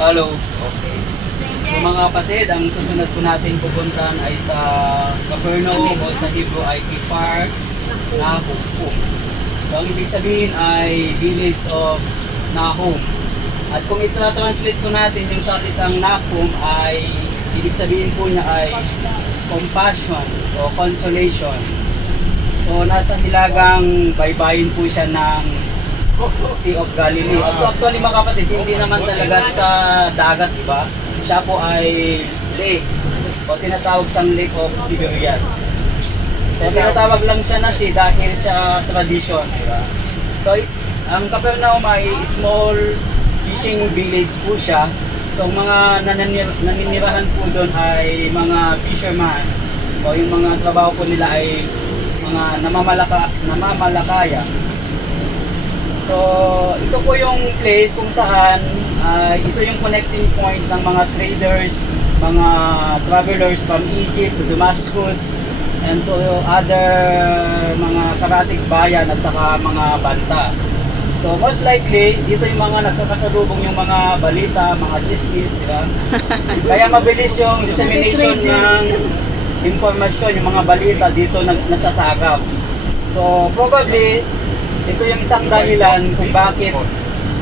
Hello. Okay. So mga kapatid, ang susunod po natin pupuntahan ay sa Capernaum o sa Hebrew ay Kfar Nahum po. So ang ibig sabihin ay village of Nahum. At kung itra-translate po natin yung salitang Nahum ay ibig sabihin po niya ay compassion o consolation. So nasa hilagang baybayin po siya ng Sea of Galilee. So actually mga kapatid, hindi naman talaga sa dagat, diba? Siya po ay lake o tinatawag siyang Lake of Tiberias. So tinatawag lang siya na sea dahil siya tradition, diba? So ang Capernaum ay small fishing village po siya. So mga naninirahan po doon ay mga fisherman o yung mga trabaho po nila ay mga namamalakaya. So ito po yung place kung saan ito yung connecting point ng mga traders, mga travelers from Egypt to Damascus and to other mga karatig bayan at saka mga bansa. So most likely, dito yung mga nagkakasalubong yung mga balita, mga chismis, diba? Kaya mabilis yung dissemination ng informasyon, yung mga balita dito nasasagap. So probably, ito yung isang dahilan kung bakit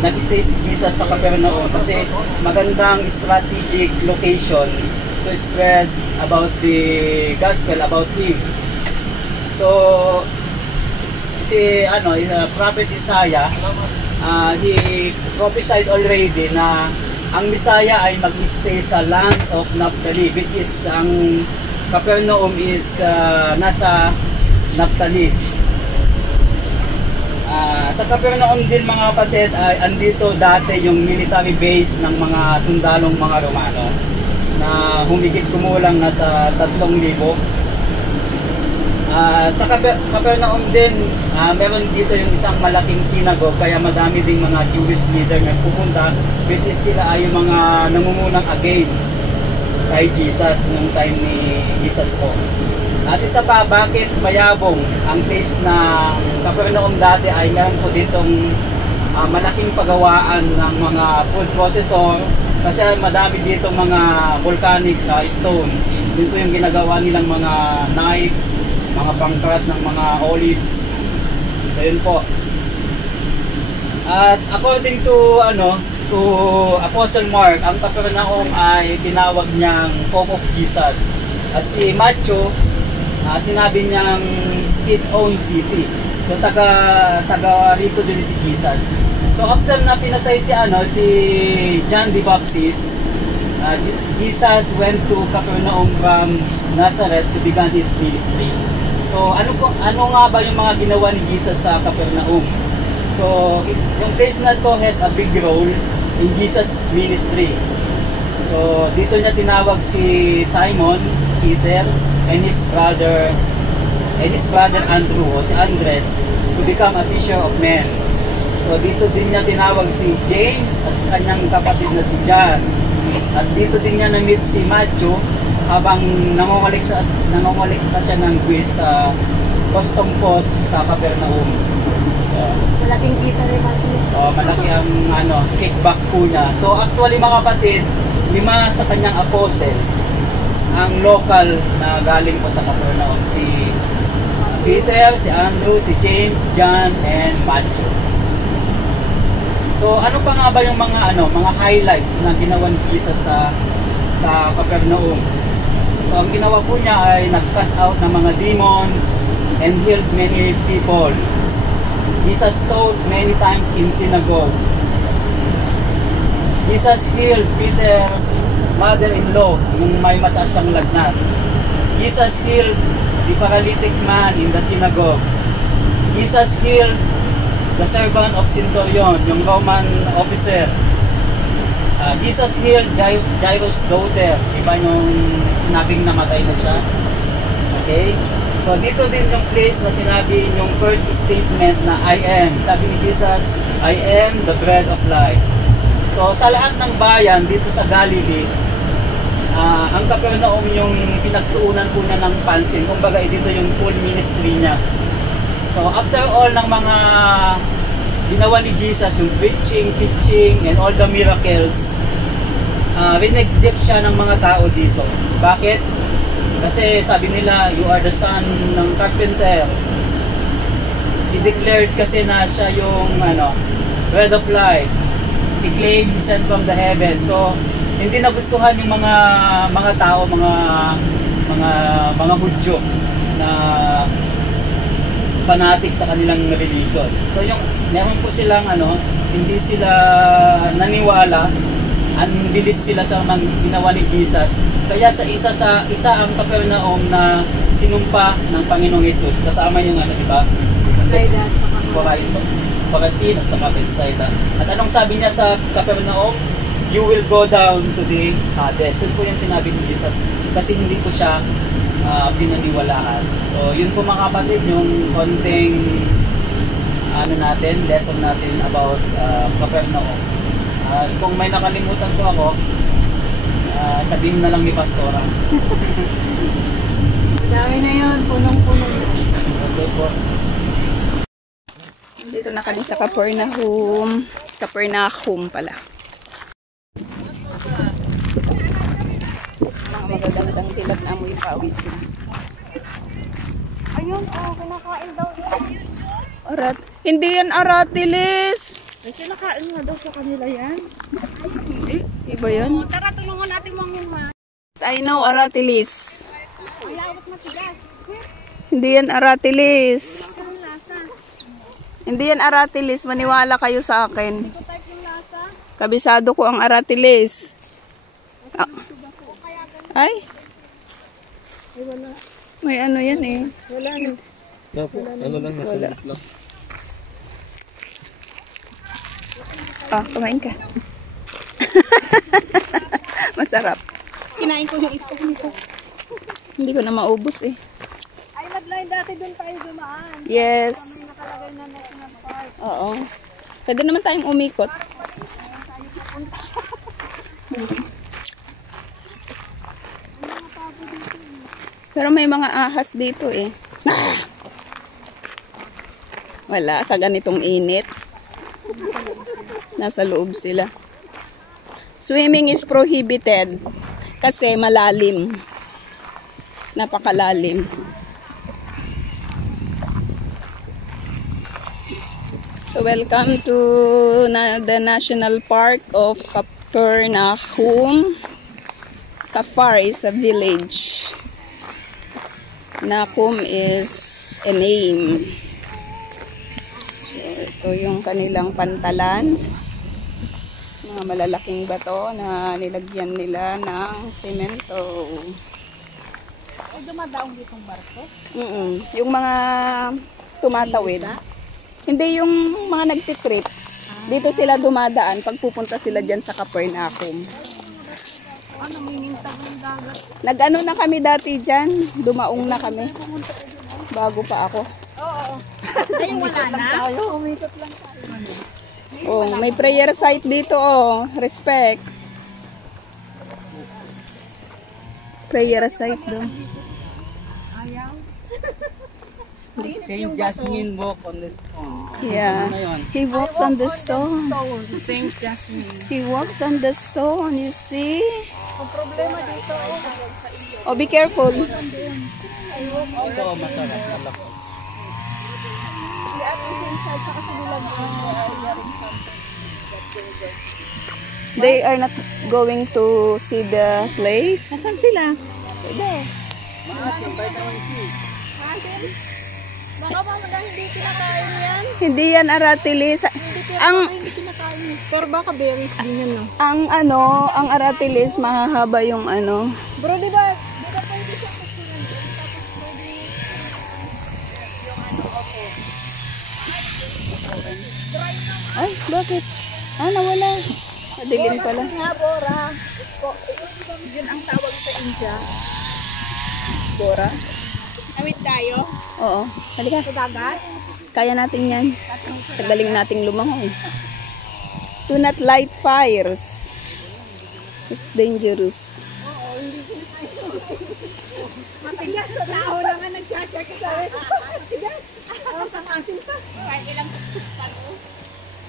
nag-stay si Jesus sa Capernaum kasi magandang strategic location to spread about the gospel about Him. So si Prophet Isaiah, he prophesied already na ang Messiah ay mag-stay sa land of Naphtali, which is ang Capernaum is nasa Naphtali. Sa Capernaum din mga kapatid ay andito dati yung military base ng mga sundalong mga Romano na humigit kumulang nasa 3,000. Sa Capernaum din, meron dito yung isang malaking synagogue kaya madami ding mga Jewish leader na pupunta, which is sila ay yung mga nangungunang against kay Jesus nung time ni Jesus po. At isa pa, bakit mayabong ang place na Capernaum dati ay meron po ditong malaking pagawaan ng mga food processor kasi madami dito mga volcanic stone. Dito yung ginagawa nilang mga knife, mga pangcrush ng mga olives. So yun po. At according to to Apostle Mark, ang Capernaum ay tinawag niyang home of Jesus. At si Matthew, sinabi niyang his own city. So taga rito din si Jesus. So after na pinatay si John the Baptist, Jesus went to Capernaum from Nazareth to begin his ministry. So ano nga ba yung mga ginawa ni Jesus sa Capernaum? So yung place na to has a big role in Jesus ministry. So dito niya tinawag si Simon Peter and his brother Andrew o si Andres to become a fisher of men. So dito din niya tinawag si James at kanyang kapatid na si John. At dito din niya na-meet si Matthew habang nangungulikta siya ng quiz sa custom post sa Capernaum. Malaking kita rin Matthew. Malaki ang kickback po niya. So actually mga kapatid, 5 sa kanyang apostle ang local na galing po sa Capernaum, si Peter, si Andrew, si James, John, and Matthew. So ano pa nga ba yung mga highlights na ginawa ni Jesus sa Capernaum? So ang ginawa po niya ay nag-cast out ng mga demons and healed many people. Jesus taught many times in synagogue. Jesus healed Peter mother-in-law yung may mataas siyang lagnat. Jesus healed the paralytic man in the synagogue. Jesus healed the servant of Centurion, yung Roman officer. Jesus healed Jairus' daughter, iba yung sinabing namatay na siya. Okay? So dito din yung place na sinabi yung first statement na I am. Sabi ni Jesus, I am the bread of life. So sa lahat ng bayan dito sa Galilee, ang Capernaum yung pinagtuunan po niya ng pansin. Kumbaga dito yung full ministry niya. So after all ng mga ginawa ni Jesus, yung preaching, teaching, and all the miracles, rineject siya ng mga tao dito. Bakit? Kasi sabi nila, you are the son ng carpenter. He declared kasi na siya yung bread of life. He claimed he sent from the heaven. So, hindi nagustuhan yung mga tao, mga Hudyo na fanatic sa kanilang religion. So, meron po silang hindi sila naniwala, unbelief sila sa ginawa ni Jesus. Kaya isa ang Capernaum na sinumpa ng Panginoong Hesus. Kasama yung di ba? Corazin at saka Bethsaida. At anong sabi niya sa Capernaum? You will go down to the Hades. Yun po yung sinabi ni Jesus. Kasi hindi po siya pinaniwalaan. So, yun po mga kapatid, yung konting lesson natin about Capernaum. Kung may nakalimutan po ako, sabihin na lang ni Pastora. Dami na yun, punong-puno. Okay po. Dito na kami sa Capernaum. Capernaum pala. Mga magagandang dilag na amoy pawis na. Ayun, kinakain daw yan. Hindi yan aratilis. Kinakain nga daw sa kanila yan. Hindi. Iba yan. Tara, tulungan natin manguma. I know aratilis. Malawak masigas. Hindi yan aratilis. Hindi yan aratilis. Maniwala kayo sa akin. Kabisado ko ang aratilis. Ay? May ano yan eh. Wala na. Nasa lang. Kumain ka. Masarap. Kinain ko yung isa nito. Hindi ko na maubos eh. Ay, nag-line dati doon tayo dumaan. Yes. Nakalagay na National Park. Oo. Pwede naman tayong umikot. Pero may mga ahas dito eh. Wala, sa ganitong init. Nasa loob sila. Swimming is prohibited kasi malalim. Napakalalim. So welcome to the National Park of Capernaum. Kafar is a village. Nakum is a name. So, ito yung kanilang pantalan. Mga malalaking bato na nilagyan nila ng semento. Ay, dumadaong ditong barko? Yung mga tumatawid. Hindi yung mga nagtitrip. Dito sila dumadaan pag pupunta sila dyan sa Capernaum. Namimintang ng dagat. Nag-ano na kami dati dyan. Dumaong na kami. Bago pa ako. Oo. Ay, wala na? Umitot lang tayo. Oh, may prayer site dito oh. Respect. Prayer site doon. Ayaw. Saint Jasmine walk on the stone. Yeah. Ano yun? He walks on the stone. Saint Jasmine. He walks on the stone. You see? Ang problema dito, Oh, be careful. Ito, masarap. Malaki. si Ate Saint Charles sa kasi nilang They are not going to see the place. Nasaan sila? Maasim, vitamin C. Baka ba hindi kinakain yan? Hindi yan aratilis. Ang Hindi kinakain. Pero baka berries din yan, no? ang aratilis mahahaba yung ano. Bro, di ba pwede siya kusunan doon? Tapos pwede Ay, bakit? Nawala. Madilim pala. nga, Bora. Yun ang tawag sa India. Bora? Awit tayo? Oo. Halika. Sa dagat? Kaya natin yan. Tagaling nating lumangoy. Do not light fires. It's dangerous. Matigas sa tao na nga nag-charger ka sa akin. Matigas. Sa asin pa. Kahit ilang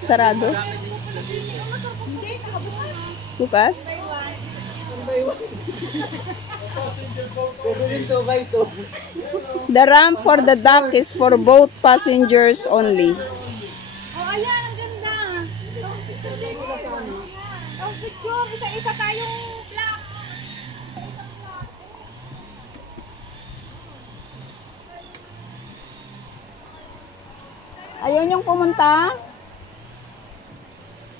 Sarado. hindi, nakabukas. Bukas? Pwede rin 2 by 2. The ramp for the dock is for both passengers only. Oh, ayan, ang ganda. Oh, picture. Isa-isa tayong black. Ayaw niyong pumunta?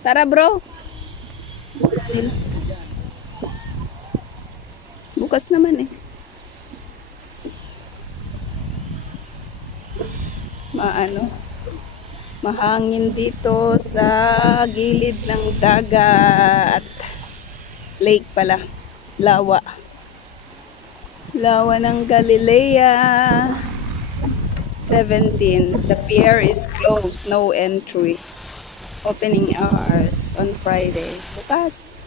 Tara bro. Bukas naman eh. Mahangin dito sa gilid ng dagat. Lake pala. Lawa. Lawa ng Galilea. 17. The pier is closed. No entry. Opening hours on Friday. Bukas.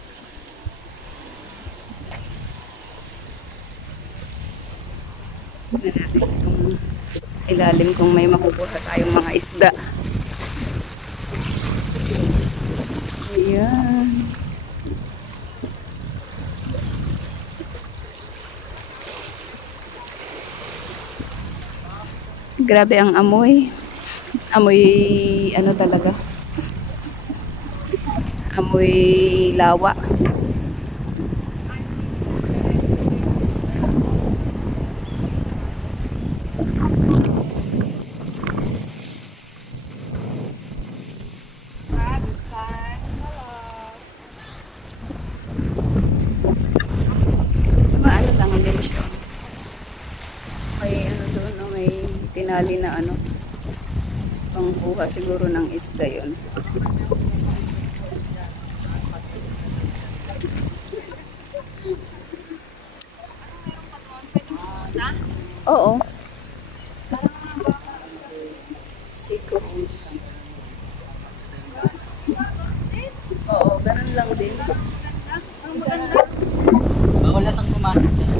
Tignan natin itong ilalim kung may makukuha tayong mga isda. Ayan. Grabe ang amoy. Amoy ano talaga? Amoy lawa. Maano lang din siya. May ano doon, no? May tinali na ano. Pangkuha siguro ng isda yun. Oo. Seacruise. Oo, ganun lang din. Bawal na sang pumasok dyan.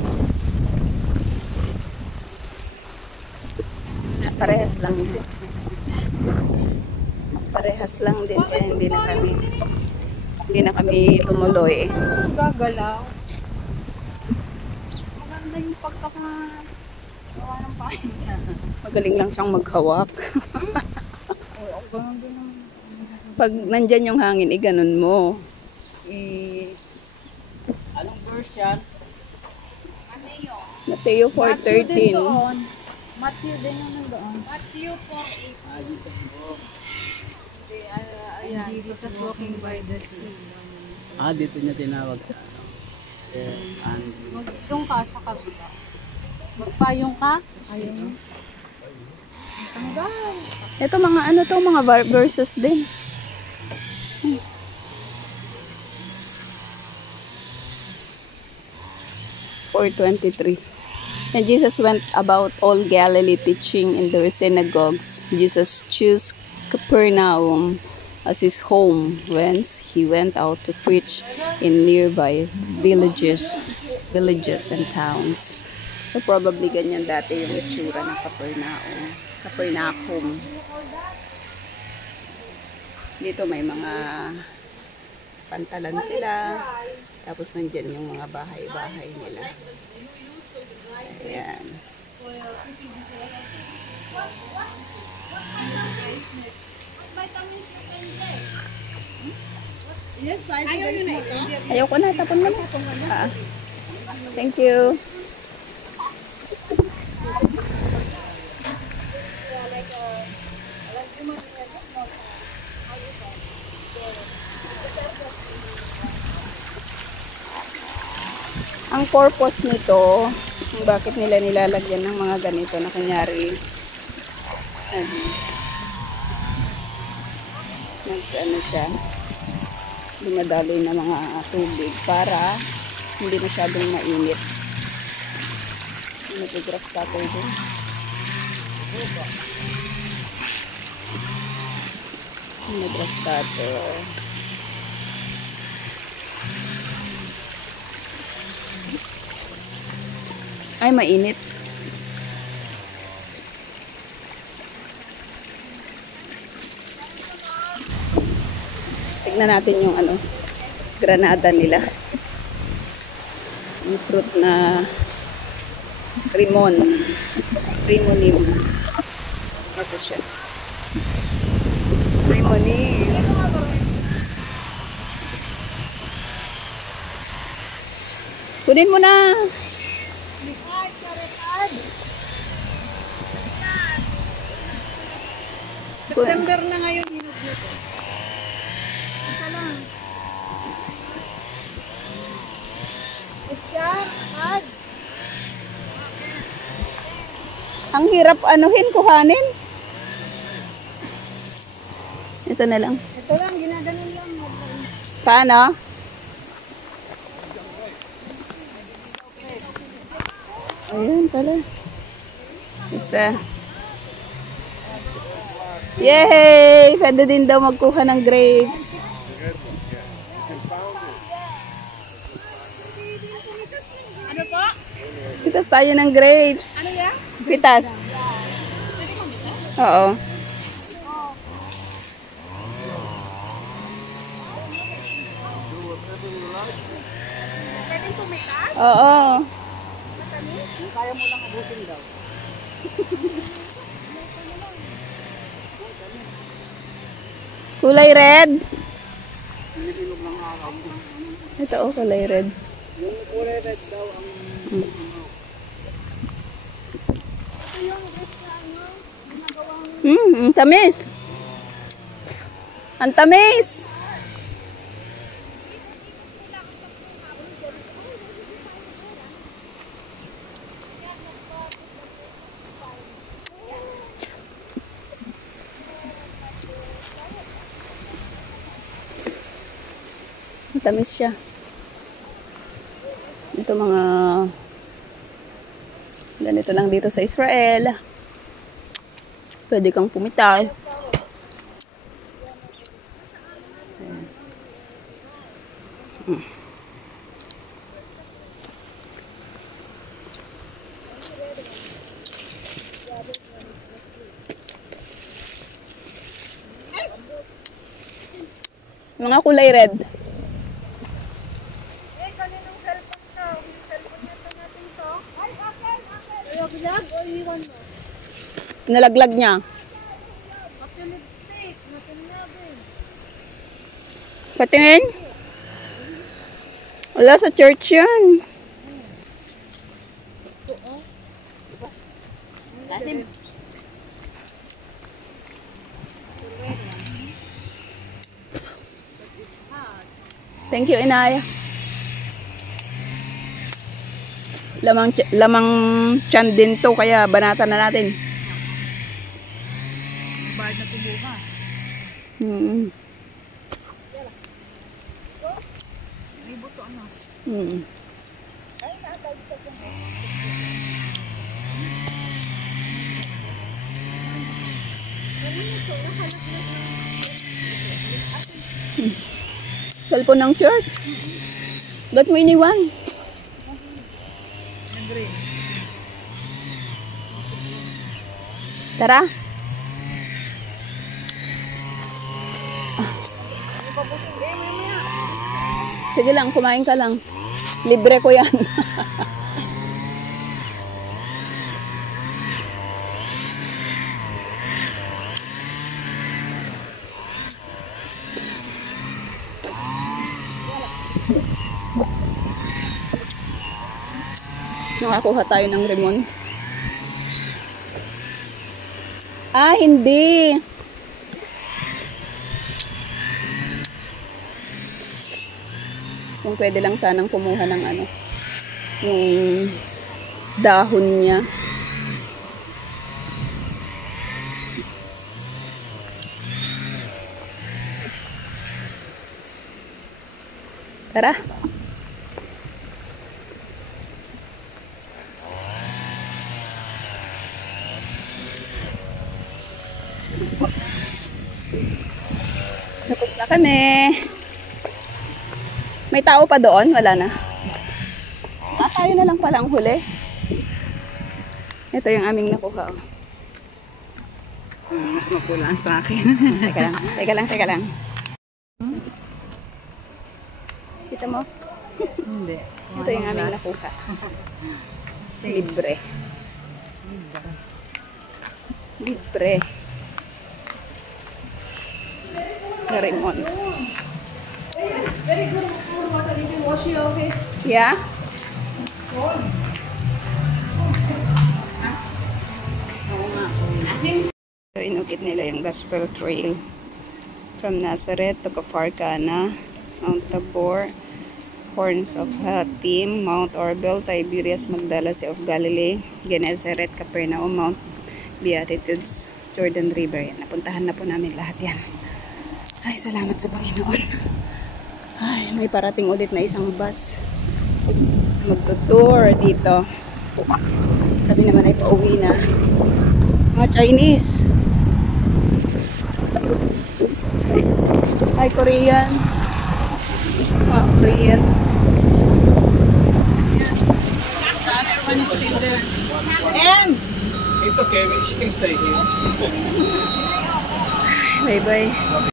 Parehas lang din. Parehas lang din kaya hindi na kami tumuloy. Gagalaw. Maganda yung pagkakagawa ng pahinga. Magaling lang siyang maghawak. Pag nandyan yung hangin, ganun mo. Anong verse yan? Mateo 4:13. Matthew din yung nandoon. Matthew 4:8. Jesus po. Ayan, Jesus walking by the sea. Dito niya tinawag sa ano. Magpayong ka sa kabila. Magpayong ka? Ayun. Ito mga ano to, mga verses din. 4:23. And Jesus went about all Galilee teaching in their synagogues. Jesus chose Capernaum as his home, whence he went out to preach in nearby villages and towns. So probably ganyan dati yung itsura ng Capernaum. Dito may mga pantalan sila. Tapos nandyan yung mga bahay-bahay nila. Ayan. Ayaw ko na. Tapon mo na. Thank you. Ang purpose nito, kung bakit nila nilalagyan ng mga ganito na kunyari ano siya, dumadaloy na mga tubig para hindi masyadong mainit. Nag-grass cutter din. Nag-grass cutter. Ay, mainit. Tignan natin yung granada nila. Yung fruit na rimon. Rimonim. Ito siya. Rimonim. Kunin mo na. September na ngayon hinog nito. Isa lang. Oscar, Ad. Ang hirap anuhin, kuhanin. Ito na lang. Ito lang, ginaganon lang. Paano? Ayan pala. Isa. Yay! Pwede din daw magkuha ng grapes. Ano po? Pitas tayo ng grapes. Ano yan? Pitas. Oo. Pwedeng tumitas? Oo. Kaya mo lang abutin daw. Kulay red. Nililog ng araw. Ito oh, kulay red. Yung kulay red daw ang Ang tamis. Ang tamis. Matamis siya. Ito mga ganito lang dito sa Israel. Pwede kang pumital. Mga kulay red. Kaninong cellphone ka? Yung cellphone nito natin to? Ay, akin! Ayaw bilag o iwan mo? Nalaglag niya. Pati lipstick, matinabing. Patingin? Wala sa church yan. Thank you, Inay. Lamang tiyan din to, kaya banatan na natin. Bayad na tumuha. Hmm. May buto ano? Hmm. Cellphone ng church? Ba't mo iniwan? Ang green. Tara. Sige lang, kumain ka lang. Libre ko yan. Nakakuha tayo ng rimon. Ah, hindi. Kung pwede lang sanang kumuha ng ano, yung dahon niya. Tara. Tapos na kami. May tao pa doon? Wala na. Ah, tayo na lang pala ang huli. Ito yung aming nakuha. Oh. Mas makulang sa akin. Teka lang, teka lang, teka lang. Kita mo? Hindi. Ito yung aming nakuha. Libre. Libre. Garimon. Very good for water. You can wash your face. Yeah? So, inukit nila yung gospel trail from Nazareth to Cafarcana, Mount Tabor, Horns of Hatim, Mount Orbel, Tiberias, Magdala, Sea of Galilee, Gennesaret, Capernaum, Mount Beatitudes, Jordan River. Yan, napuntahan na po namin lahat yan. Ay, salamat sa Panginoon. Ay, may parating ulit na isang bus. Magtutour dito. Kami naman ay pauwi na. Mga Chinese. Hi, Korean. Mga Korean. Everyone is still there. Ems! It's okay, she can stay here. Bye-bye.